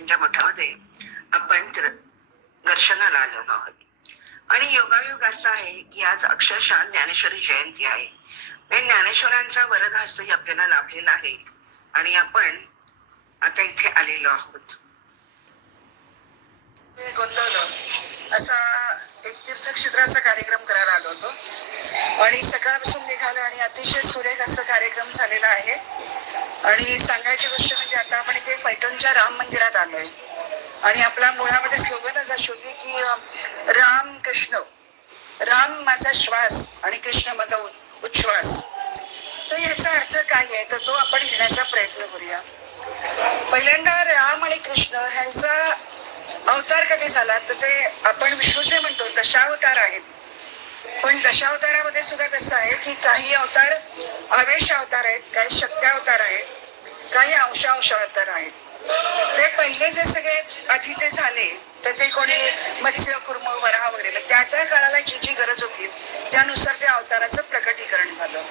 गोंदवलेकर मठामध्ये आपण दर्शनाला आलो आहोत. आणि योगायोग असा आहे की आज अक्षरशः ज्ञानेश्वरी जयंती आहे. ज्ञानेश्वरांचा वरद आपल्याला लाभलेला आहे. आणि आपण आता इथे आलेलो आहोत. मी असा एक तीर्थक्षेत्राचा कार्यक्रम करायला आलो होतो. आणि सकाळपासून निघालो आणि अतिशय सुरेख असा कार्यक्रम झालेला आहे. आणि सांगायची गोष्ट म्हणजे आता आपण इथे पैठणच्या राम मंदिरात आलोय. आणि आपला मुळामध्ये स्लोगनच अशी होती की राम कृष्ण राम माझा श्वास आणि कृष्ण माझा उच्छ्वास. तर याचा अर्थ काय आहे? तर तो आपण घेण्याचा प्रयत्न करूया. पहिल्यांदा राम आणि कृष्ण ह्यांचा अवतार कधी झाला? तर ते आपण विष्णूचे म्हणतो दशावतार आहेत. पण दशावतारामध्ये सुद्धा कसं आहे की काही अवतार आवेश अवतार आहेत काही शक्ती अवतार आहेत काही अंशांश अवतार आहेत. ते पहिले जे सगळे आधीचे झाले तर ते कोणी मत्स्य कुर्म वराह वगैरे त्या त्या काळाला जी जी गरज होती त्यानुसार त्या अवताराचं प्रकटीकरण झालं.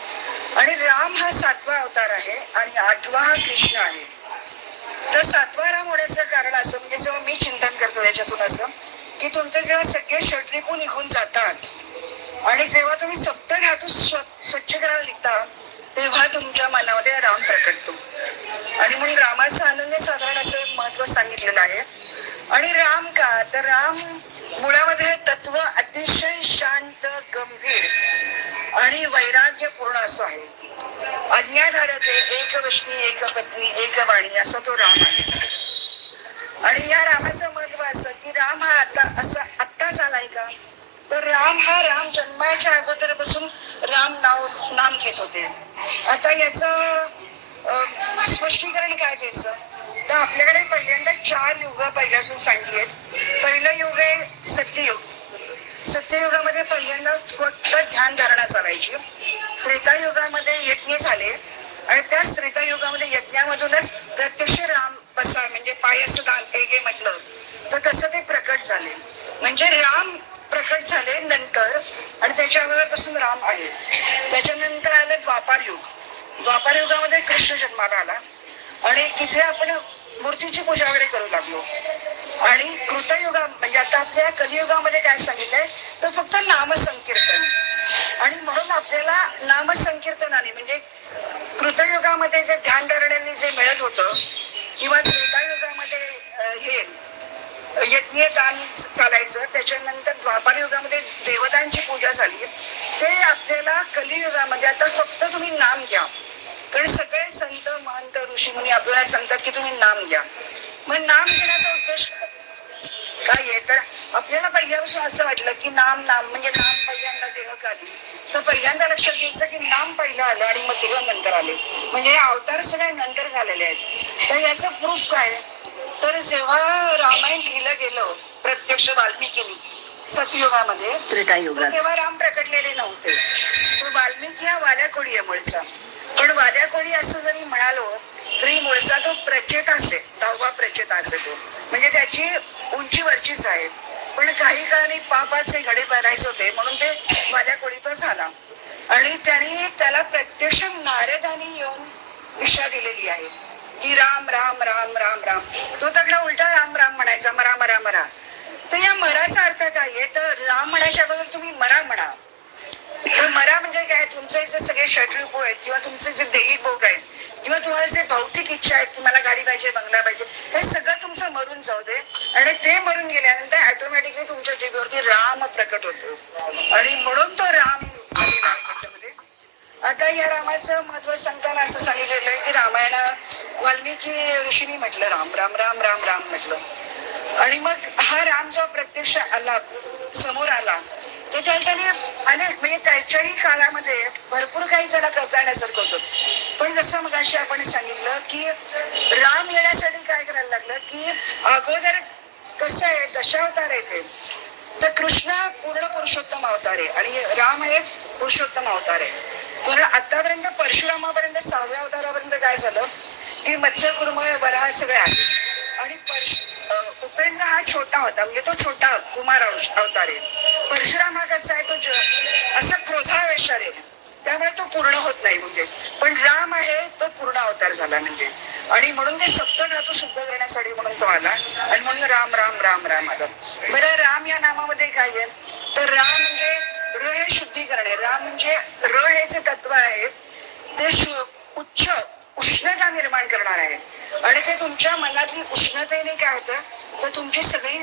आणि राम हा सातवा अवतार आहे आणि आठवा हा कृष्ण आहे. तर सातवा राम होण्याचं कारण असं म्हणजे जेव्हा मी चिंतन करतो त्याच्यातून असं की तुमचे जेव्हा सगळे षटरिपू निघून जातात आणि जेव्हा तुम्ही सप्त धातू स्वच्छ करायला लिहिता तेव्हा तुमच्या मनामध्ये राम प्रकटतो. आणि म्हणून रामाचं अनन्य साधारण असं महत्त्व सांगितलेलं आहे. आणि राम का? तर राम मुळामध्ये तत्व अतिशय शांत गंभीर आणि वैराग्यपूर्ण असं आहे. अज्ञाधारक एक वशनी एक पत्नी एक वाणी असा तो राम आहे. आणि या रामाचं महत्त्व असं की राम हा आता असा आत्ताच आलाय का? तर राम हा राम जन्माच्या अगोदरपासून राम नाव नाम घेत होते. आता याच स्पष्टीकरण काय द्यायचं? तर आपल्याकडे पहिल्यांदा चार युग पहिल्यापासून सांगली आहेत. पहिलं युग आहे सत्ययुग. सत्ययुगामध्ये पहिल्यांदा फक्त ध्यान धारणा चालायची. त्रेतायुगामध्ये यज्ञ झाले. आणि त्या त्रेतायुगामध्ये यज्ञामधूनच प्रत्यक्ष राम बसा म्हणजे पायस दान हे म्हटलं. तर तसं ते प्रकट झाले. म्हणजे राम प्रकट झाले नंतर आणि त्याच्या अगोदरपासून राम आहे त्याच्यानंतर आलं द्वापार युग. द्वापार युगामध्ये कृष्ण जन्माला आला. आणि तिथे आपण मूर्तीची पूजा वगैरे करू लागलो. आणि कृतयुगा म्हणजे आता आपल्या कलियुगामध्ये काय सांगितलंय तर फक्त नामसंकीर्तन. आणि म्हणून आपल्याला नामसंकीर्तनाने म्हणजे कृतयुगामध्ये जे ध्यान धरण्याने जे मिळत होतं किंवा त्रेतायुगामध्ये हे यज्ञ दान चालायचं. त्याच्यानंतर द्वापार युगामध्ये देवतांची पूजा झाली. ते आपल्याला कलियुगामध्ये आता फक्त तुम्ही नाम घ्या. कारण सगळे संत महंत ऋषी मुनी आपल्याला सांगतात की तुम्ही नाम घ्या. मग नाम घेण्याचा उद्देश काय आहे? तर आपल्याला पहिल्यापासून असं वाटलं की नाम नाम म्हणजे नाम पहिल्यांदा देह काढली तर पहिल्यांदा लक्षात घ्यायचं की नाम पहिलं आलं आणि मग देह नंतर आले. म्हणजे अवतार सगळे नंतर झालेले आहेत. तर याचं प्रूफ काय? आहे तर जेव्हा रामायण लिहिलं गेलं प्रत्यक्ष वाल्मिकीनी सतयुगामध्ये त्रेतायुगात. तेव्हा राम प्रकटलेले नव्हते. तो वाल्मिकी हा वाल्या कोळी आहे मूळचा. पण वाल्या कोळी असं जरी म्हणालो तरी मूळचा तो प्रचेतास आहे दहावा प्रचेतास आहे तो. म्हणजे त्याची उंची वरचीच आहे. पण काही काळाने पापाचे घडे भरायचे होते म्हणून ते वाल्या कोळी तो झाला. आणि त्यांनी त्याला प्रत्यक्ष नारदानी येऊन दिशा दिलेली आहे. की राम राम राम राम राम. तो तगडा उलटा राम राम म्हणायचा मरा मरा मरा. तर या मराचा अर्थ काय आहे? तर राम म्हणायच्या अगोदर तुम्ही मरा म्हणा. तर मरा म्हणजे काय? तुमचे जे सगळे षटरूप आहेत किंवा तुमचे जे देही भोग आहेत किंवा तुम्हाला जे भौतिक इच्छा आहेत की मला गाडी पाहिजे बंगला पाहिजे हे सगळं तुमचं मरून जाऊ दे. आणि ते मरून गेल्यानंतर ऑटोमॅटिकली तुमच्या जीभेवरती राम प्रकट होतो. आणि म्हणून तो राम आलेला आहे. आता या रामाचं महत्त्व सांगताना असं सांगितलेलं आहे की रामायणा वाल्मिकी ऋषीने म्हटलं राम राम राम राम राम म्हटलं. आणि मग हा राम जो प्रत्यक्ष आला समोर आला तर त्याला त्याने अनेक म्हणजे त्याच्याही काळामध्ये भरपूर काही त्याला कळताळण्यासारखं होतं. पण जसं मग अशी आपण सांगितलं की राम येण्यासाठी काय करायला लागलं की अगोदर कसं आहे दशावतार आहे ते तर कृष्ण पूर्ण पुरुषोत्तम अवतार आहे आणि राम हे पुरुषोत्तम अवतार आहे. तर आतापर्यंत परशुरामापर्यंत सहाव्या अवतारापर्यंत काय झालं? की मत्स्य कुर्म वराह सगळे आहे आणि परश उपेंद्र हा छोटा होता म्हणजे तो छोटा कुमार अवतारे अवतार आहे. परशुराम हा कसा आहे? तो ज- असा क्रोधावेशार आहे त्यामुळे तो पूर्ण होत नाही म्हणजे. पण राम आहे तो पूर्ण अवतार झाला म्हणजे. आणि म्हणून ते सप्त धातू शुद्ध करण्यासाठी म्हणून तो आला. आणि म्हणून राम राम राम राम आला. बरं राम या नामामध्ये काय आहे? तर राम म्हणजे र हे शुद्धीकरण आहे. रा म्हणजे र हे जे तत्व आहे ते उच्च उष्णता निर्माण करणार आहे. आणि ते तुमच्या मनातली उष्णतेने काय होतं तर तुमची सगळी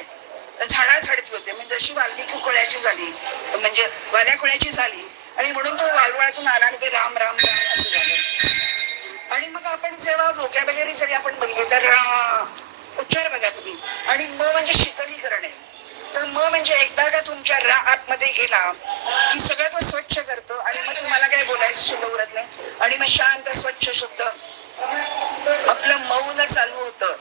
झाडा झडती होते. म्हणजे जशी वाल्मिकी कोळ्याची झाली म्हणजे वाल्या कोळ्याची झाली आणि म्हणून तो वाळवळातून आला आणि ते राम राम राम असं झालं. आणि मग आपण जेव्हा व्होकॅबलरी जरी आपण बघितली तर उच्चार बघा तुम्ही. आणि म म्हणजे म म्हणजे एकदा का तुमच्या रा आतमध्ये गेला की सगळं तो स्वच्छ करतो आणि मग तुम्हाला काय बोलायचं शुद्ध उरत नाही? आणि मग शांत स्वच्छ शुद्ध. आपलं मौन चालू होतं.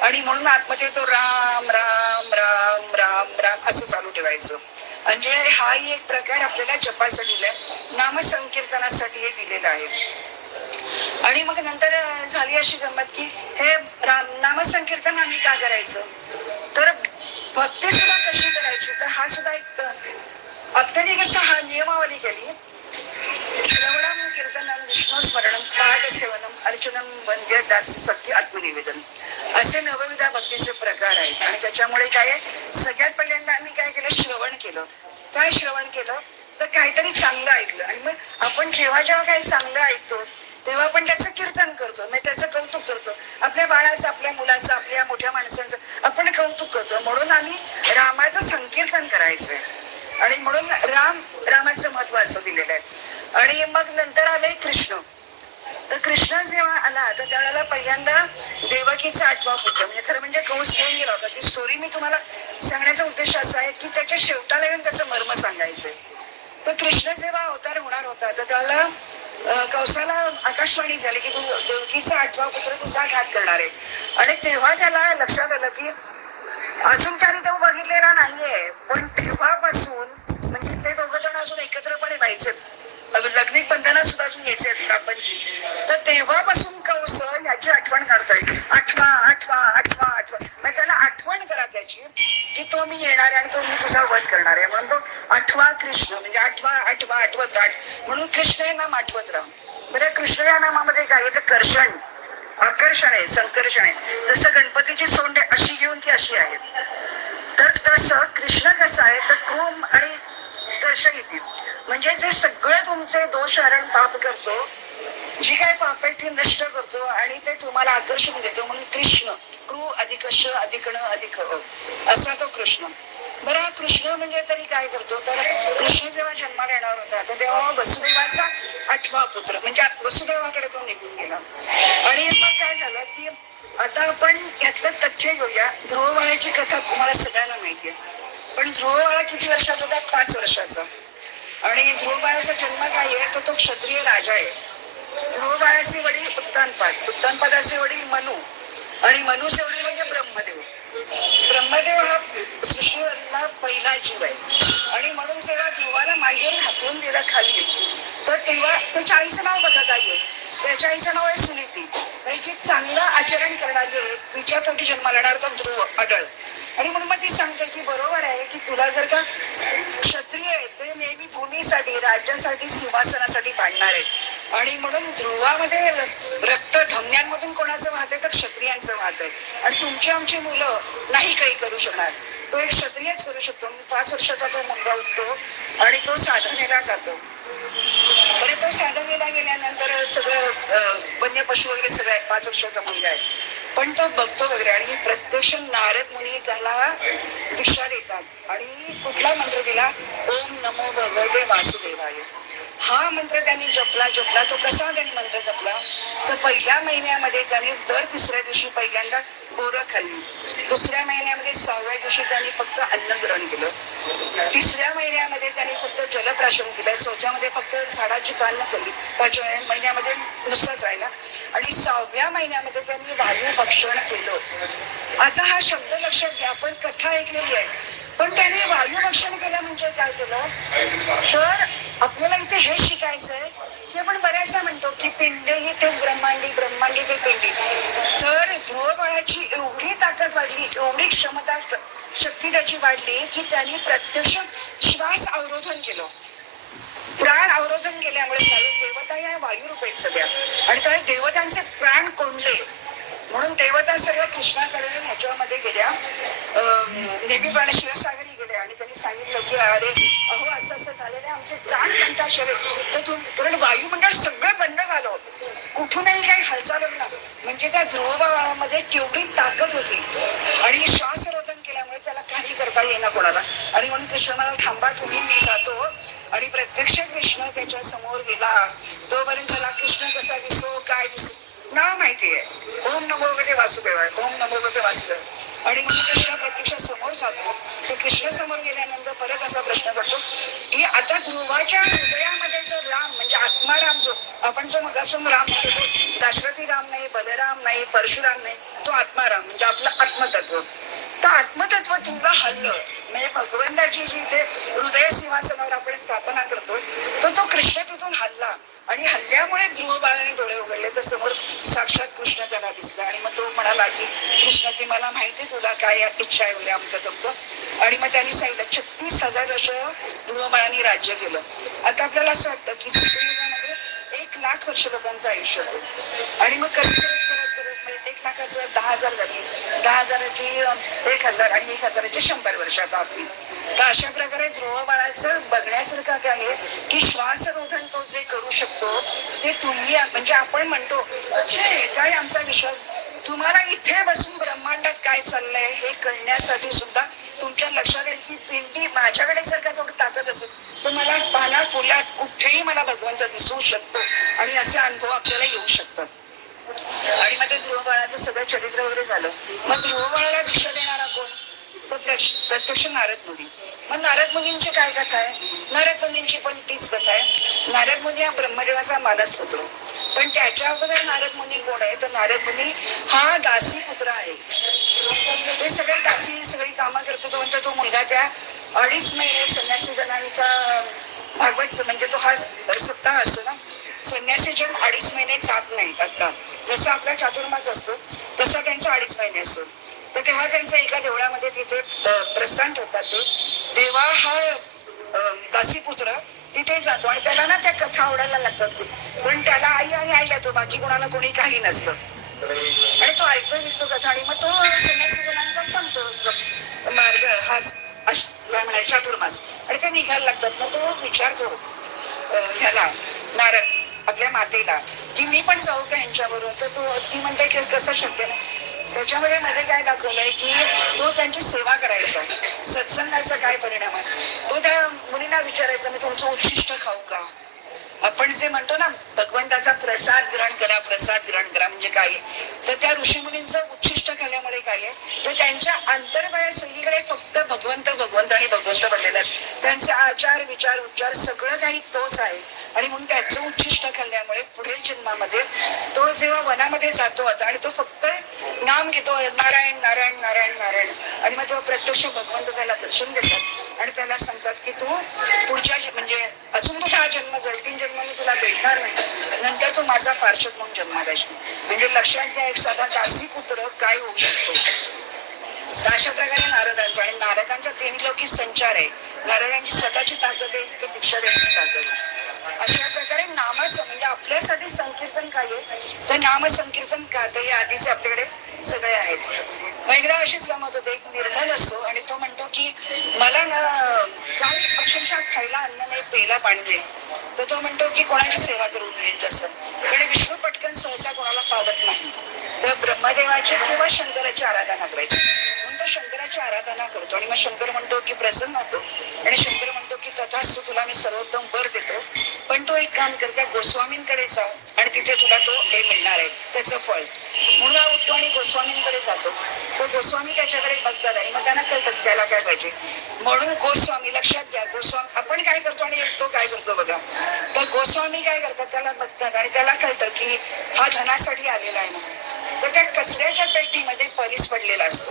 आणि म्हणून आतमध्ये तो राम राम राम राम राम असं चालू ठेवायचं. म्हणजे हाही एक प्रकार आपल्याला जपासाठी दिलाय नामसंकीर्तनासाठी हे दिलेलं आहे. आणि मग नंतर झाली अशी गंमत की हे राम नामसंकीर्तन आम्ही का करायचं? तर भक्ती सुद्धा करायची तर हा सुद्धा एक अं, अत्यधिक हा नियमावली केली श्रवणम कीर्तनम विष्णू स्मरणम पाठ सेवनम अर्चनम वंद्य दास सत्य आत्मनिवेदन असे नवविधा भक्तीचे प्रकार आहेत. आणि त्याच्यामुळे काय आहे, सगळ्यात पहिल्यांदा आम्ही काय केलं श्रवण केलं. काय श्रवण केलं? तर काहीतरी चांगलं ऐकलं. आणि मग आपण जेव्हा जेव्हा काही चांगलं ऐकतो तेव्हा आपण त्याचं कीर्तन करतो म्हणजे त्याचं कौतुक करतो. आपल्या बाळाचं आपल्या मुलाचं आपल्या मोठ्या माणसांचं आपण कौतुक करतो. म्हणून आम्ही रामाचं संकीर्तन करायचंय. आणि म्हणून राम रामाचं महत्त्व असं दिलेलं आहे. आणि मग नंतर आलंय कृष्ण. तर कृष्ण जेव्हा आला तर त्यावेळेला पहिल्यांदा देवकीचा आठवा पुत्र म्हणजे खरं म्हणजे कंस घेऊन गेला होता. ती स्टोरी मी तुम्हाला सांगण्याचा उद्देश असा आहे की त्याच्या शेवटाला येऊन त्याचं मर्म सांगायचंय. तर कृष्ण जेव्हा अवतार होणार होता तर त्याला कंसाला आकाशवाणी झाली की तू देवकीचा आठवा पुत्र तुझा घात करणार आहे. आणि तेव्हा त्याला लक्षात आलं की अजून त्याने तो बघितलेला नाहीये. पण तेव्हापासून म्हणजे ते दोघ जण अजून एकत्रपणे व्हायचे लग्निक बंधना सुद्धा अजून घ्यायचे कापणची तर तेव्हापासून कंस याची आठवण काढतोय. आठवा आठवा मग त्याला आठवण करा त्याची की तो मी येणार आहे आणि तो मी तुझा वध करणार आहे. म्हणून तो आठवा कृष्ण म्हणजे आठवा आठवा आठवत राठ म्हणून कृष्ण हे नाम आठवत राहा. बरं कृष्ण या नामामध्ये काय आहे तर कर्षण आकर्षण आहे संकर्षण आहे. जसं गणपतीची सोंड अशी घेऊन ती अशी आहे. तर तसं कृष्ण कसं आहे? तर क्रोम आणि कर्षयिती म्हणजे जे सगळे तुमचे दोष हरण पाप करतो जी काय पाप आहे ती नष्ट करतो आणि ते तुम्हाला आकर्षण देतो. म्हणून कृष्ण. कृ अधिक श अधिक अधिक असा तो कृष्ण. बरं हा कृष्ण म्हणजे तरी काय करतो? तर कृष्ण जेव्हा जन्माला येणार होता तर तेव्हा वसुदेवाचा आठवा पुत्र म्हणजे वसुदेवाकडे तो निघून गेला. आणि मग काय झालं की आता आपण यातलं तथ्य घेऊया. ध्रुवबाळाची कथा तुम्हाला सगळ्यांना माहितीये पण ध्रुवबाळा किती वर्षाचा होता? पाच वर्षाचा. आणि ध्रुवबाळाचा जन्म काय आहे? तर तो क्षत्रिय राजा आहे. ध्रुवबाळाचे वडील उत्तानपाद. उत्तानपादाचे वडील मनु. आणि मनुष्यवडी म्हणजे, म्हणजे ब्रह्मदेव. ब्रह्मदेव हा सृष्टीवरला पहिला जीव आहे. आणि म्हणून जेव्हा ध्रुवाला मांडीवर हाकलून दिला खाली. तर तेव्हा त्याच्या आईचं नाव बघा काय आहे त्याच्या आईचं नाव आहे सुनीती. म्हणजे चांगलं आचरण करणारी आहे. तिच्या पोटी जन्माला तो ध्रुव अडळ आणि म्हणून मग ती सांगते की बरोबर आहे की तुला जर का क्षत्रिय आहे ते नेहमी भूमीसाठी राज्यासाठी सिंहासनासाठी भांडणार आहेत. आणि म्हणून ध्रुवामध्ये रक्त धमन्यांमधून कोणाचं वाहत आहे तर क्षत्रियांचं वाहत. आहे आणि तुमची आमची मुलं नाही काही करू शकणार. तो एक क्षत्रियच करू शकतो. पाच वर्षाचा तो मुलगा उठतो आणि तो साधनेला जातो. बरे तो साधनेला गेल्यानंतर सगळं वन्य पशु वगैरे सगळं आहे. पाच वर्षाचा मुलगा आहे. पण तो बघतो वगैरे आणि प्रत्यक्ष नारद मुनी त्याला दिशा देतात. आणि कुठला मंत्र दिला? ओम नमो भगवते वासुदेवाय. हा मंत्र त्यांनी जपला जपला. तो कसा त्यांनी मंत्र जपला? तर पहिल्या महिन्यामध्ये त्याने दर तिसऱ्या दिवशी पहिल्यांदा बोरं खाल्ली. दुसऱ्या महिन्यामध्ये सहाव्या दिवशी त्यांनी फक्त अन्न ग्रहण केलं. तिसऱ्या महिन्यामध्ये त्यांनी फक्त जलप्राशन केलं. चौथ्यामध्ये फक्त झाडाची पानं केली. पाचव्या महिन्यामध्ये नुसताच राहिला. आणि सहाव्या महिन्यामध्ये त्यांनी वायू भक्षण केलं. आता हा शब्द लक्षात घ्या आपण कथा ऐकलेली आहे. पण त्याने वायू भक्षण केलं म्हणजे काय केलं? तर आपल्याला इथे हे शिकायचंय की पण बऱ्याचदा म्हणतो की पिंडे ही तेच ब्रह्मांडी ब्रह्मांडी ते पिंडी. तर ध्रुवबळाची एवढी ताकद वाढली एवढी क्षमता शक्ती त्याची वाढली की त्यांनी प्रत्यक्ष श्वास अवरोधन केलं. प्राण अवरोधन केल्यामुळे देवता या वायुरूप आहेत सगळ्या. आणि त्यामुळे देवतांचे प्राण कोंडले. म्हणून देवता सर्व कृष्णाकडे ह्याच्यामध्ये गेल्या. अं, नेहमीप्रमाणे क्षीरसागरी गेल्या आणि त्यांनी सांगितलं की अरे अहो असं असं झालेलं आहे. आमचे प्राण कंठाक्षर शरीर. तर कारण वायुमंडळ सगळं बंद झालं होतं. कुठूनही काही हालचाल ना म्हणजे त्या ध्रुवमध्ये केवढी ताकद होती. आणि श्वासरोधन केल्यामुळे त्याला काही करता येईना कोणाला. आणि म्हणून कृष्ण मला थांबा तुम्ही मी जातो. आणि प्रत्यक्ष कृष्ण त्याच्यासमोर गेला. तोपर्यंत त्याला कृष्ण कसा दिसो काय दिसो नाव माहिती आहे ओम नमो भगवते वासुदेवाय ओम नमो भगवते वासुदेव आणि मी कृष्ण प्रत्यक्ष समोर जातो तर कृष्ण समोर गेल्यानंतर परत असा प्रश्न करतो की आता ध्रुवाच्या हृदयामध्ये जो राम म्हणजे आत्माराम जो आपण जो मगासून राम म्हणतो तो दाशरथी राम नाही बलराम नाही परशुराम नाही तो आत्माराम म्हणजे आपलं आत्मतत्व. तर आत्मतत्व तुला हल्लं. म्हणजे भगवंताची जी इथे हृदय सिंहासनावर आपण स्थापना करतो तर तो कृष्ण तिथून हल्ला. आणि हल्ल्यामुळे ध्रुव बाळाने डोळे उघडले तर समोर साक्षात कृष्ण त्याला दिसला. आणि मग तो म्हणाला की कृष्ण की मला माहिती तुला काय इच्छा आहे? वगैरे आमचं तत्व आणि मग त्यांनी सांगितलं छत्तीस हजार वर्ष ध्रुव बाळाने राज्य केलं. आता आपल्याला असं वाटतं की सत्ययुगामध्ये एक लाख वर्ष लोकांचं आयुष्य होतं. आणि मग कधी करत करत करत म्हणजे एक लाखाचं दहा हजार झाली दहा हजाराची एक हजार आणि एक हजाराची शंभर वर्षात आता आपली तर अशा प्रकारे ध्रुव बाळाचं बघण्यासारखं काय आहे की श्वासरोधन तो जे करू शकतो ते तुम्ही म्हणजे आपण म्हणतो काय आमचा विश्वास? तुम्हाला इथे बसून ब्रह्मांडात काय चाललंय हे कळण्यासाठी सुद्धा तुमच्या लक्षात येईल की पिंडी माझ्याकडे जर का थोडी ताकद असेल तर मला पाना फुलात कुठेही मला भगवंत दिसू शकतो आणि असे अनुभव आपल्याला येऊ शकतात. आणि मग ते ध्रुवबाळाचं सगळं चरित्र वगैरे झालं. मग ध्रुवबाळाला दिशा देणारा कोण? प्रत्यक्ष नारद मुनी. मग नारद मुनींची काय कथा आहे? नारद मुनींची पण तीच कथा आहे. नारद मुनी हा ब्रह्मदेवाचा मानस पुत्र. पण त्याच्या अगोदर नारद मुनी कोण आहे? तर नारद मुनी हा दासी पुत्र आहे. हे सगळे दासी सगळी कामं करतो तो म्हणतो तो मुलगा त्या अडीच महिने संन्यासी जणांचा भागवत म्हणजे तो हा सप्ताह असतो ना? संन्यासी जन अडीच महिने जात नाहीत आता. जसं आपला चातुर्मास असतो तसा त्यांचा अडीच महिने असतो. तर तेव्हा त्यांचा एका देवळामध्ये तिथे प्रसन्न होतात ठेवतात ते. तेव्हा हा दासीपुत्र तिथे जातो आणि त्याला ना त्या कथा आवडायला लागतात. पण त्याला आई आणि आईला तो बाकी कोणाला कोणी काही नसतं. आणि तो ऐकतो निघतो कथा आणि मग तो संन्यासी जनांचा संपतो. मार्ग हा स- काय म्हणाय चातुर्मास. आणि ते निघायला लागतात. मग तो विचारतो ह्याला नारद आपल्या मातेला की मी पण जाऊ का ह्यांच्याबरोबर तर तो ती म्हणते की कसं शक्य नाही. त्याच्यामध्ये मध्ये काय दाखवलंय की तो त्यांची सेवा करायचा. सत्संगाचा काय परिणाम आहे? तो त्या मुलींना विचारायचा मी तुमचं उच्चिष्ट खाऊ का? आपण जे म्हणतो ना भगवंताचा प्रसाद ग्रहण करा प्रसाद ग्रहण करा म्हणजे काय? तर त्या ऋषीमुनींचं उच्चिष्ट केल्यामुळे काय आहे? तर त्यांच्या अंतर्वया सगळीकडे फक्त भगवंत भगवंत आणि भगवंत बनलेले आहेत. त्यांचे आचार विचार उच्चार सगळं काही तोच आहे. आणि म्हणून त्याचं उच्चिष्ट खाल्ल्यामुळे पुढील जन्मामध्ये तो जेव्हा वनामध्ये जातो आता आणि तो फक्त नाम घेतो नारायण नारायण नारायण नारायण. आणि मग जेव्हा प्रत्यक्ष भगवंत त्याला दर्शन देतात आणि त्याला सांगतात की तू पुढच्या म्हणजे अजून तुझा हा जन्म जाईल? तीन जन्म मी तुला भेटणार नाही. नंतर तू माझा पार्षद म्हणून जन्माला म्हणजे लक्षात घ्या एक साधा दासी पुत्र काय होऊ शकतो? अशा प्रकारे नारदांचा आणि नारदांचा त्रिलोकी संचार आहे. नारदांची स्वतःची ताकद आहे की दीक्षा देण्याची ताकद आहे. अशा प्रकारे नामाचं म्हणजे आपल्यासाठी संकीर्तन काय आहे? तर नाम संकीर्तन का? तर हे आधीच आपल्याकडे सगळे आहेत. मग एकदा अशीच गमत होते एक निर्धन असतो आणि तो म्हणतो की मला ना काय अक्षरशः खायला अन्न नाही पेला पाणी नाही. तर तो म्हणतो की कोणाची सेवा करून येईल तसं. आणि विष्णू पटकन सहसा कोणाला पावत नाही. तर ब्रह्मदेवाची किंवा शंकराची आराधना करायची. म्हणून तो शंकराची आराधना करतो आणि मग शंकर म्हणतो की प्रसन्न होतो. आणि शंकर म्हणतो तुला मी सर्वोत्तम वर देतो. पण तो एक काम करता गोस्वामींकडे जा आणि तिथे तुला तो हे मिळणार आहे. त्याचं फळ. म्हणून हा उठतो आणि गोस्वामींकडे जातो. तो गोस्वामी त्याच्याकडे बघतात आणि मग त्यांना कळतात त्याला काय पाहिजे. म्हणून गोस्वामी लक्षात घ्या गोस्वामी आपण काय करतो आणि तो काय करतो बघा. तर गोस्वामी काय करतात त्याला बघतात आणि त्याला कळतं की हा धनासाठी आलेला आहे म्हणून. तर त्या कचऱ्याच्या पेटीमध्ये परीस पडलेला असतो.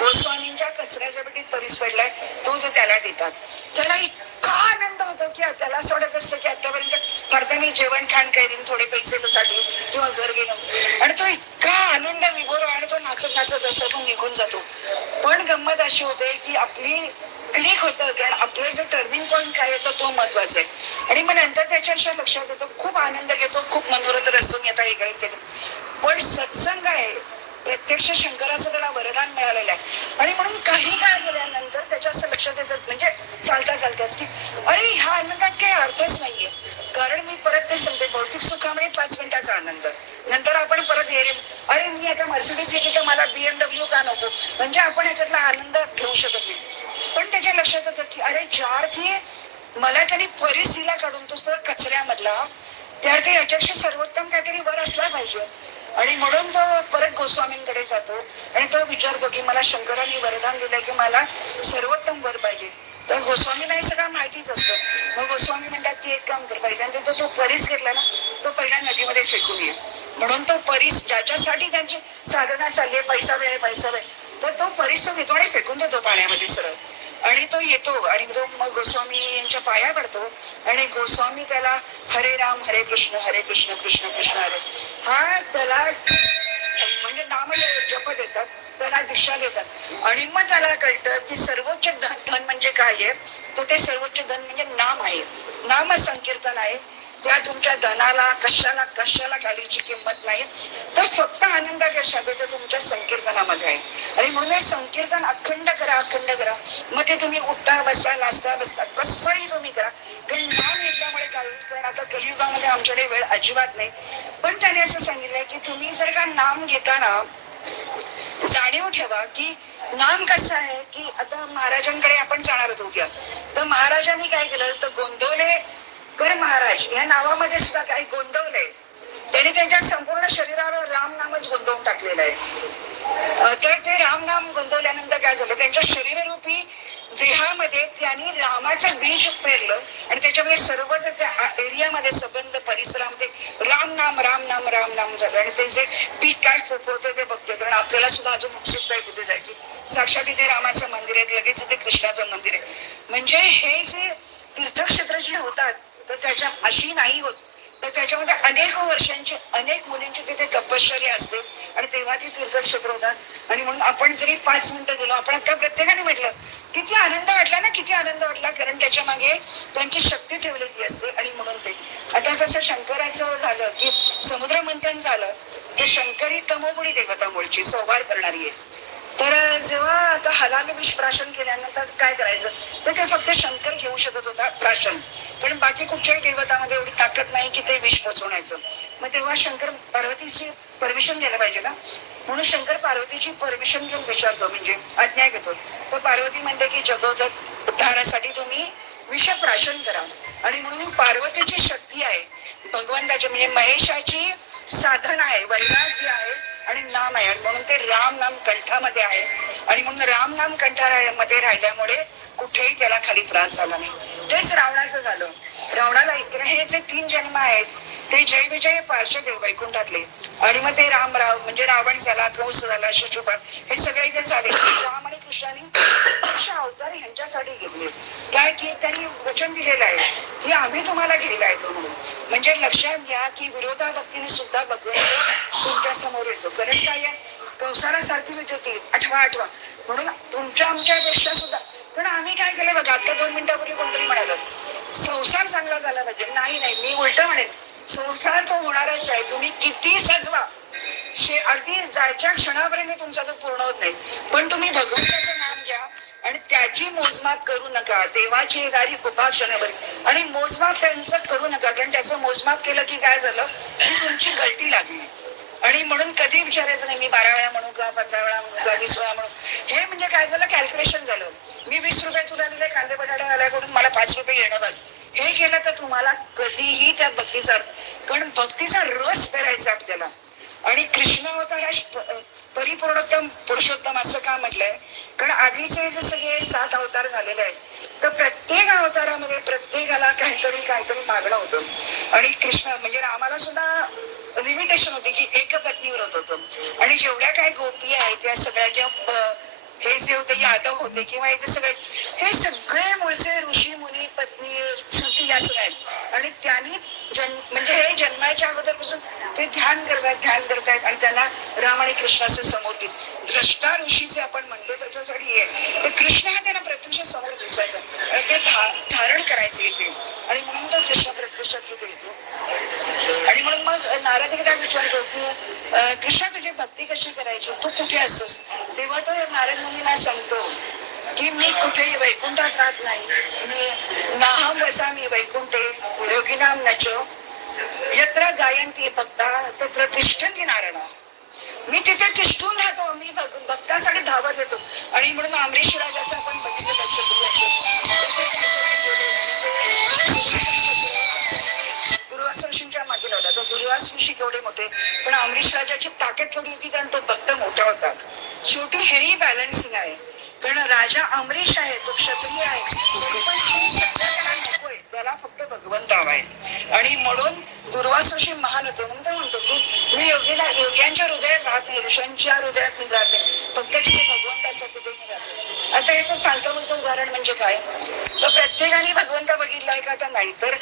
गोस्वामींच्या कचऱ्याच्या पेटीत परीस पडलाय तो तो त्याला देतात. त्याला इतका आनंद होतो की त्याला असं वाटत असतं की आतापर्यंत भारताने जेवण खाण काही थोडे पैसे साठी किंवा घर गेलं आणि तो इतका आनंद विभोर आणि तो नाचत नाचत असतो तो निघून जातो. पण गंमत अशी होते की आपली क्लिक होतं कारण आपलं जे टर्निंग पॉईंट काय होतं तो महत्त्वाचा आहे. आणि मग नंतर त्याच्या लक्षात येतो खूप आनंद घेतो खूप मनोरंजन असतो मी आता हे करेन ते पण सत्संग आहे प्रत्यक्ष शंकराचं त्याला वरदान मिळालेलं आहे. आणि म्हणून काही काळ गेल्यानंतर त्याच्या असं लक्षात येतं म्हणजे चालता चालताच की अरे ह्या आनंदात काही अर्थच नाहीये. कारण मी परत ते सांगते भौतिक सुखामुळे पाच मिनिटाचा आनंद. नंतर आपण परत येरे अरे मी आता मर्सिडीज घेतली तर मला बीएमडब्ल्यू का नको? म्हणजे आपण याच्यातला आनंद घेऊ शकत नाही. पण त्याच्या लक्षात येतं की अरे ज्या अर्थी मला त्यांनी परिस्थितीला काढून तो सर कचऱ्यामधला त्यार्थी याच्याशी सर्वोत्तम काहीतरी वर असला पाहिजे. आणि म्हणून तो परत गोस्वामींकडे जातो. आणि तो विचारतो की मला शंकरांनी वरदान दिलंय की मला सर्वोत्तम वर पाहिजे. तर गोस्वामीला हे सगळं माहितीच असतं. मग गोस्वामी म्हणतात की एक काम कर पहिल्यांदा तो तो परीस घेतला ना तो पहिल्या नदीमध्ये फेकून ये. म्हणून तो परीस ज्याच्यासाठी त्यांची साधना चालली आहे पैसा वेळ पैसा वेळ तर तो परीस तो घेतो आणि फेकून देतो पाण्यामध्ये सरळ. आणि तो येतो आणि तो मग गोस्वामी यांच्या पाया पडतो आणि गोस्वामी त्याला हरे राम हरे कृष्ण हरे कृष्ण कृष्ण कृष्ण हरे. हा त्याला म्हणजे नाम जप देतात त्याला दिशा देतात. आणि मग त्याला कळतं की सर्वोच्च धन धन म्हणजे काय आहे? तर ते सर्वोच्च धन म्हणजे नाम आहे. नाम संकीर्तन आहे. त्या तुमच्या धनाला कशाला कशाला गाडीची किंमत नाही. तर फक्त आनंद कशात तुमच्या संकीर्तनामध्ये आहे. आणि म्हणून हे संकीर्तन अखंड करा अखंड करा. मग ते तुम्ही उठता बसता नाचता बसता कसंही तुम्ही करा. कारण नाम घेतल्यामुळे काय कारण आता कलियुगामध्ये आमच्याकडे वेळ अजिबात नाही. पण त्याने असं सांगितलंय की तुम्ही जर का नाम घेताना जाणीव ठेवा की नाम कसं आहे की आता महाराजांकडे आपण जाणार होतो उद्या. तर महाराजांनी काय केलं? तर गोंदवले कर महाराज या नावामध्ये सुद्धा काही गोंदवलंय. त्यांनी त्यांच्या संपूर्ण शरीरावर राम नामच गोंदवून टाकलेलं आहे. तर ते राम नाम गोंदवल्यानंतर काय झालं? त्यांच्या शरीररूपी देहामध्ये त्यांनी रामाचं बीज पेरलं आणि त्याच्यामध्ये सर्व त्या एरियामध्ये संबंध परिसरामध्ये राम नाम राम नाम राम नाम झालं. आणि ते जे पीक काय फोफवतं ते बघते. कारण आपल्याला सुद्धा अजून उत्सुकता आहे तिथे जायची. साक्षात तिथे रामाचं मंदिर आहे लगेच इथे कृष्णाचं मंदिर आहे. म्हणजे हे जे तीर्थक्षेत्र जे होतात तर त्याच्या अशी नाही होत. तर त्याच्यामध्ये अनेक वर्षांची अनेक मुलींची तिथे तपश्चर्या असते आणि तेव्हा ती तीर्थक्षेत्र होतात. आणि म्हणून आपण जरी पाच मिनिटं गेलो आपण आता प्रत्येकाने म्हटलं किती आनंद वाटला ना किती आनंद वाटला कारण त्याच्यामागे त्यांची शक्ती ठेवलेली असते आणि म्हणून ते. आता जसं शंकराचं झालं की समुद्र मंथन झालं तर शंकर ही तमोगुणी देवता मूळची सोबार करणारी आहे तर जेव्हा आता हलाल विष प्राशन केल्यानंतर काय करायचं? तर ते फक्त शंकर घेऊ शकत होता प्राशन. पण बाकी कुठच्याही देवतामध्ये एवढी ताकद नाही की ते विष पोचवण्याचं. मग तेव्हा शंकर पार्वतीची परमिशन घ्यायला पाहिजे ना? म्हणून शंकर पार्वतीची परमिशन घेऊन विचारतो म्हणजे आज्ञा घेतो. तर पार्वती म्हणते की जगवत उद्धारासाठी तुम्ही विष प्राशन करा. आणि म्हणून पार्वतीची शक्ती आहे. भगवंताची म्हणजे महेशाची साधन आहे वैराग्य आहे. आणि नाम आहे. आणि म्हणून ते राम नाम कंठामध्ये आहे. आणि म्हणून राम नाम कंठामध्ये राहिल्यामुळे कुठेही त्याला खाली त्रास झाला नाही. तेच रावणाचं झालं. रावणाला हे जे तीन जन्म आहेत ते जय विजय पार्श्वदेव वैकुंठातले. आणि मग ते राम राव म्हणजे रावण झाला कंस झाला शिशुपाल हे सगळे जे झाले राम आणि कृष्णाने अशा अवतार ह्यांच्यासाठी घेतले. काय की त्यांनी वचन दिलेलं आहे की आम्ही तुम्हाला घ्यायला येतो म्हणून. म्हणजे लक्षात घ्या की विरोधा विरोधाभक्तीने सुद्धा भगवंत तुमच्यासमोर येतो. कारण काय आहे? कंसाला सारखी विच होती आठवा आठवा. म्हणून तुमच्या आमच्यापेक्षा सुद्धा. पण आम्ही काय केलं बघा? आता दोन मिनिटापूर्वी कोणतरी म्हणाल संसार चांगला झाला पाहिजे. नाही नाही मी उलट म्हणेन. संसार तो होणारच आहे तुम्ही किती सजवा. अगदी जायच्या क्षणापर्यंत तुमचा तो पूर्ण होत नाही. पण तुम्ही भगवंताचं नाम घ्या आणि त्याची मोजमाप करू नका. देवाची येणारी कृपा क्षणावर आणि मोजमाप त्यांचं करू नका. कारण त्याचं मोजमाप केलं की काय झालं? की तुमची गलती लागली. आणि म्हणून कधी विचारायचं नाही मी बारा वेळा म्हणू का पंधरा वेळा म्हणू का वीस वेळा म्हणू? हे म्हणजे काय झालं? कॅल्क्युलेशन झालं. मी वीस रुपये तुला दिले कांदे बटाटे वाल्याकडून मला पाच रुपये येणं बस हे केलं तर तुम्हाला कधीही त्या भक्तीचा कारण भक्तीचा रस पेरायचा आपल्याला. आणि कृष्ण अवतार परिपूर्णोत्तम पुरुषोत्तम असं का म्हटलंय? कारण आधीचे जे सगळे सात अवतार झालेले आहेत तर प्रत्येक अवतारामध्ये प्रत्येकाला काहीतरी काहीतरी मागणं होतं. आणि कृष्ण म्हणजे रामाला सुद्धा लिमिटेशन होती की एक पत्नी व्रत होतं. आणि जेवढ्या काही गोपी आहेत त्या सगळ्या ज्या हे जे होते यादव होते किंवा हे जे सगळे हे सगळे मूळचे ऋषी पत्नी श्रुती या सगळ्या आहेत आणि त्यांनी जन्म म्हणजे हे जन्माच्या अगोदरपासून ते ध्यान करतायत ध्यान करतायत आणि त्यांना राम आणि कृष्णाचे समोर दिस द्रष्टा ऋषीचे आपण म्हणतो त्याच्यासाठी आहे तर कृष्ण हा त्यांना प्रत्यक्ष समोर दिसायचा. आणि ते धा- धारण करायचे इथे. आणि म्हणून तो कृष्ण प्रत्यक्षात तिथे येतो. आणि म्हणून मग नारद एकदा विचारतो की कृष्णा तुझी भक्ती कशी करायची? तू कुठे असतोस? तेव्हा तो नारद मुलींना सांगतो की मी कुठेही वैकुंठात राहत नाही. मी नाहम वसामी वैकुंठे योगिनाम नच. यत्र गायंती भक्ता तो तिष्ठन्ती नारदा. मी तिथे तिष्ठून राहतो मी भक्तासाठी धावत येतो. आणि म्हणून अमरीश राजाचं आपण बघितलं दुर्वासनशींच्या मागे लावला तो दुर्वास ऋषी केवढे मोठे पण अमरीश राजाची ताकद केवढी होती कारण तो भक्त मोठा होता. शेवटी हेही बॅलन्सिंग आहे. पण राजा अमरीश आहे तो क्षत्रिय आहे. पण त्याला नकोय. त्याला फक्त भगवंत हवाय. आणि म्हणून दुर्वासाशी महान होतो. म्हणून तो म्हणतो तू मी योगीला योग्यांच्या हृदयात राहत नाही ऋषांच्या हृदयात मी राहते फक्त तिथे भगवंत तिथे मी राहते आता याचं चालतं बोलतं उदाहरण म्हणजे काय? तर प्रत्येकाने भगवंत बघितलाय का? तर नाही. तर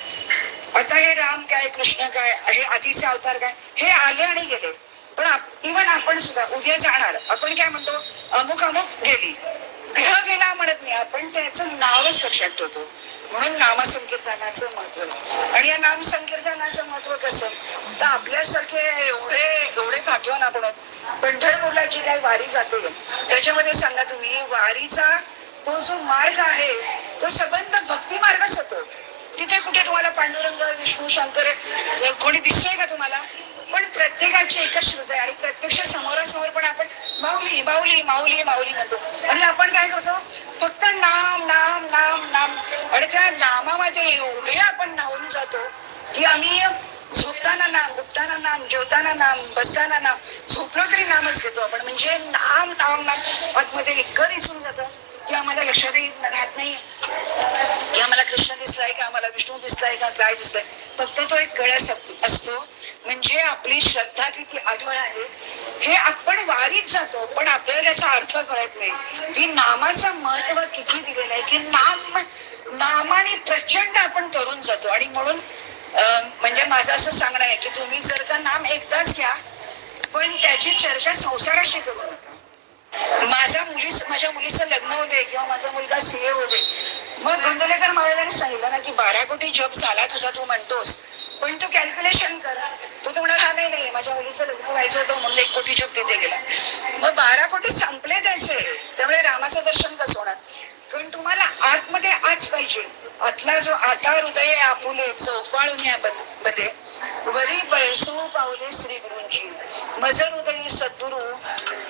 आता हे राम काय कृष्ण काय हे आधीचे अवतार काय हे आले आणि गेले. पण इव्हन आपण सुद्धा उद्या जाणार. आपण काय म्हणतो? अमुक अमुक गेली. ग्रह गेला म्हणत नाही? आपण त्याचं नावच लक्षात ठेवतो. म्हणून नामसंकीर्तनाचं महत्त्व आणि या नामसंकीर्तनाचं महत्त्व कसं? तर आपल्यासारखे एवढे एवढे भाग्यवान आपण आहोत. पंढरपूरला जी काही वारी जाते. त्याच्यामध्ये सांगा तुम्ही वारीचा तो जो मार्ग आहे तो सबंध भक्ती मार्गच होतो. तिथे कुठे तुम्हाला पांडुरंग विष्णू शंकर कोणी दिसतोय का तुम्हाला? पण प्रत्येकाची एकच हृदय आणि प्रत्यक्ष समोरासमोर पण आपण माऊली माऊली माऊली माऊली म्हणतो. आणि आपण काय करतो? फक्त नाम नाम नाम नाम. आणि त्या नामामध्ये एवढे आपण नाहून जातो की आम्ही झोपताना नाम उठताना नाम जेवताना नाम बसताना नाम झोपलो तरी नामच घेतो आपण. म्हणजे नाम नाम नाम आतमध्ये इतकं दिसून जातं की आम्हाला लक्षातही राहत नाही. की आम्हाला कृष्ण दिसलाय का? आम्हाला विष्णू दिसलाय का? काय दिसलाय? फक्त तो एक कळस असतो. म्हणजे आपली श्रद्धा किती आढळ आहे हे आपण वारीत जातो पण आपल्याला त्याचा अर्थ कळत नाही. की नामाचं महत्त्व किती दिलेलं आहे की नाम नामाने प्रचंड आपण तरुण जातो. आणि म्हणून म्हणजे माझं असं सांगणं आहे की तुम्ही जर का नाम एकदाच घ्या पण त्याची चर्चा संसाराशी करू नका. माझ्या मुली माझ्या मुलीचं लग्न होते किंवा माझा मुलगा सीए होते मग गोंदलेकर महाराजांनी सांगितलं ना की बारा कोटी जॉब झाला तुझा तू म्हणतोस. पण तू कॅल्क्युलेशन कर तो तुम्हाला हा नाही नाही माझ्या मुलीचं लग्न व्हायचं होतं म्हणून एक कोटी जॉब तिथे गेला. मग बारा कोटी संपले त्याचे. त्यामुळे रामाचं दर्शन कसं होणार? कारण तुम्हाला आतमध्ये आज पाहिजे. आतला जो आता हृदय आपुले चौपाळून या मध्ये. वरी बळसू पावले श्री गुरुंची. मज हृदय सद्गुरु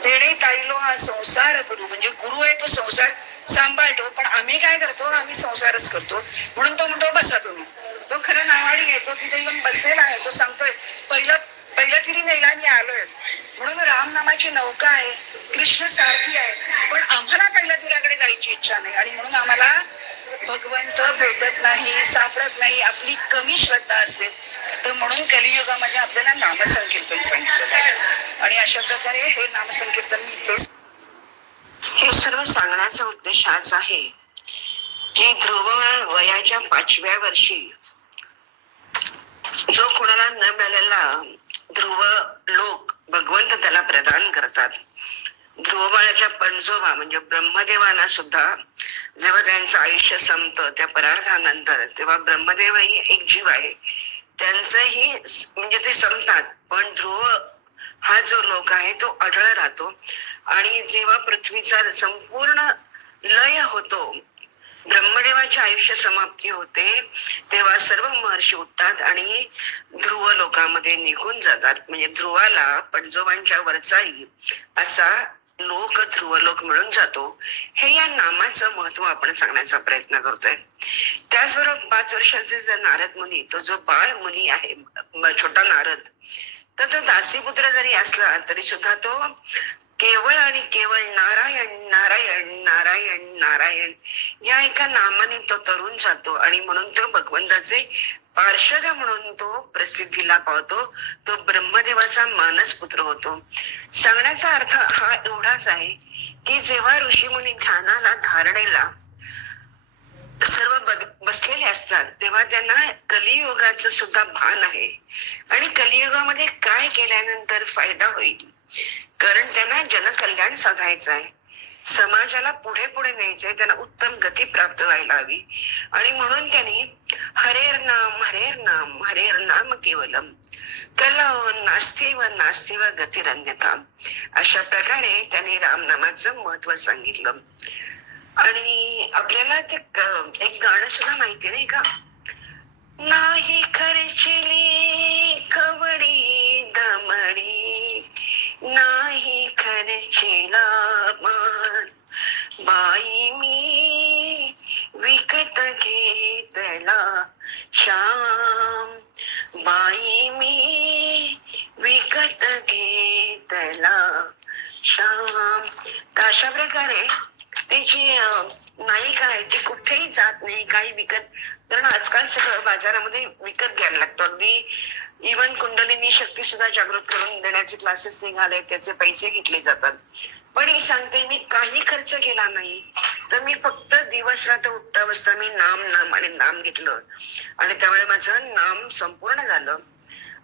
तेणे ताईलो हा संसार गुरु. म्हणजे गुरु आहे तो संसार सांभाळतो पण आम्ही काय करतो? आम्ही संसारच करतो. म्हणून तो म्हणतो बसा तुम्ही. तो खरं नावाडी आहे तो तिथे येऊन बसलेला आहे तो सांगतोय पहिलं पहिलं तिरी नेला मी आलोय. म्हणून राम नामाची नौका आहे कृष्ण सारथी आहे पण आम्हाला पहिल्या तिराकडे जायची इच्छा नाही. आणि म्हणून आम्हाला भगवंत भेटत नाही सापडत नाही आपली कमी श्रद्धा असते. तर म्हणून कलियुगामध्ये आपल्याला नामसंकीर्तन सांगितलेलं आहे. आणि अशा प्रकारे हे नामसंकीर्तन मी इथेच हे सर्व सांगण्याचा उद्देश हाच आहे की ध्रुव वयाच्या पाचव्या वर्षी जो कोणाला न मिळालेला ध्रुव लोक भगवंत त्याला प्रदान करतात. ध्रुवबाळाच्या पंजोबा म्हणजे ब्रह्मदेवांना सुद्धा जेव्हा त्यांचं आयुष्य संपतं त्या परार्थानंतर तेव्हा ब्रह्मदेव ही एक जीव आहे. त्यांचंही म्हणजे ते संपतात. पण ध्रुव हा जो लोक आहे तो अढळ राहतो. आणि जेव्हा पृथ्वीचा संपूर्ण लय होतो ब्रह्मदेवाचे आयुष्य समाप्ती होते तेव्हा सर्व महर्षी उठतात आणि ध्रुव लोकामध्ये निघून जातात. म्हणजे ध्रुवाला पणजोबांच्या वरचाही असा लोक ध्रुव लोक मिळून जातो. हे या नामाचं महत्त्व आपण सांगण्याचा प्रयत्न करतोय. त्याचबरोबर पाच वर्षाचे जर नारद मुनी तो जो बाळ मुनी आहे छोटा नारद तर तो दासीपुत्र जरी असला तरी सुद्धा तो केवळ आणि केवळ नारायण नारायण नारायण नारायण. या एका नामाने तो तरुण जातो आणि म्हणून तो भगवंताचे पार्षद म्हणून तो प्रसिद्धीला पावतो. तो ब्रह्मदेवाचा मानस पुत्र होतो. सांगण्याचा अर्थ हा एवढाच आहे की जेव्हा ऋषीमुनी ध्यानाला धारणेला सर्व बद- बसलेले असतात तेव्हा त्यांना कलियुगाचं सुद्धा भान आहे. आणि कलियुगामध्ये काय केल्यानंतर फायदा होईल? कारण त्यांना जनकल्याण साधायचं आहे. समाजाला पुढे पुढे न्यायचंय त्यांना उत्तम गती प्राप्त व्हायला हवी. आणि म्हणून त्यांनी हरेर नाम हरेर नाम हरेर नाम केवलम. कला नास्ती व नास्ती व अशा प्रकारे त्यांनी रामनामाचं महत्त्व सांगितलं. आणि आपल्याला ते एक गाणं सुद्धा माहिती नाही का? नाही खर्चिली कवडी दमडी नाही खर्चिला मान. बाई मी विकत घेतला श्याम. बाई मी विकत घेतला श्याम. तर अशा प्रकारे तिची अं, नायिका आहे ती कुठेही जात नाही काही विकत कारण आजकाल सगळं बाजारामध्ये विकत घ्यायला लागतो. अगदी इवन कुंडलिनी शक्ती सुद्धा जागृत करून देण्याचे क्लासेस निघाले त्याचे पैसे घेतले जातात. पण ही सांगते मी काही खर्च केला नाही तर मी फक्त दिवस रात्र उठता बसता मी नाम नाम आणि नाम घेतलं. आणि त्यामुळे माझं नाम संपूर्ण झालं.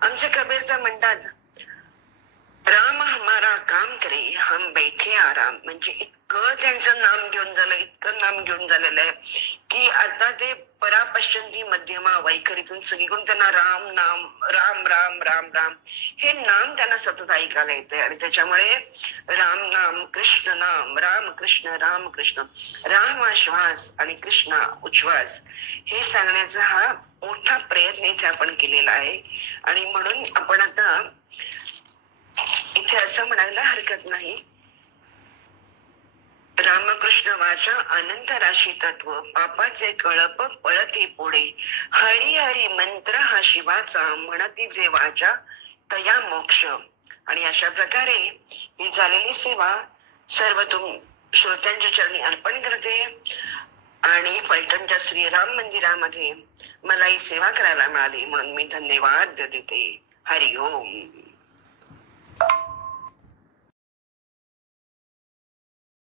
आमचे कबीर तर म्हणतात राम हमारा काम करे हम बैठे आराम. म्हणजे इतकं त्यांचं नाम घेऊन झालं इतकं नाम घेऊन झालेलं आहे. की आता ते परापश्चंती मध्यमा वैखरीतून सगळीकडून त्यांना राम नाम राम राम राम राम हे नाम त्यांना सतत ऐकायला येते आणि त्याच्यामुळे राम नाम कृष्ण नाम राम कृष्ण राम कृष्ण राम श्वास आणि कृष्ण उच्छ्वास हे सांगण्याचा हा मोठा प्रयत्न इथे आपण केलेला आहे. आणि म्हणून आपण आता इथे असं म्हणायला हरकत नाही. रामकृष्ण वाचा अनंत राशी तत्व पापाचे कळप पळती पुढे. हरी हरी मंत्र हा शिवाचा म्हणती जे वाचा तया मोक्ष. आणि अशा प्रकारे ही झालेली सेवा सर्व तुम श्रोत्यांच्या चरणी अर्पण करते. आणि फलटणच्या श्रीराम मंदिरामध्ये मला ही सेवा करायला मिळाली. म्हणून मी धन्यवाद देते. हरिओम